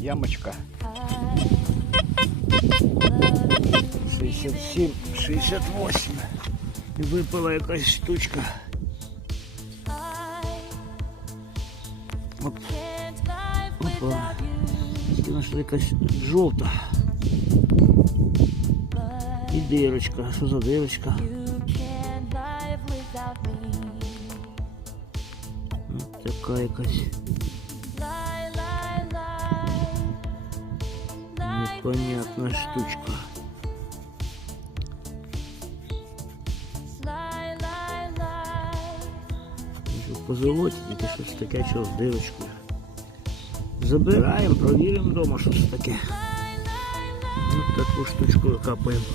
Ямочка. 67, 68. І випала якась штучка. Оп. Опа. Тільки знайшла якась жовта. І дирочка. Що за дирочка? Ось така якась. Непонятна штучка. Позолоті, тільки щось таке, чого з дирочкою. Забираємо, провіримо вдома, що це таке. Ось таку штучку викапаємо.